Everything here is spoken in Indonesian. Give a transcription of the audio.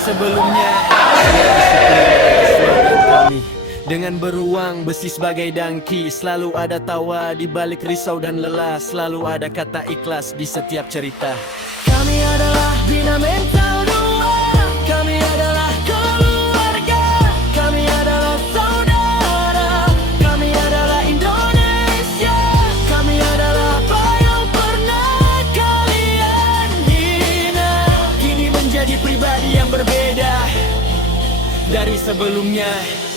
sebelumnya. Slogan kami dengan beruang besi sebagai dangki. Selalu ada tawa di balik risau dan lelah. Selalu ada kata ikhlas di setiap cerita. Kami adalah Bina Mental 2. Kami adalah keluarga. Kami adalah saudara. Kami adalah Indonesia. Kami adalah apa yang pernah kalian hina. Kini menjadi pribadi yang berbeda dari sebelumnya.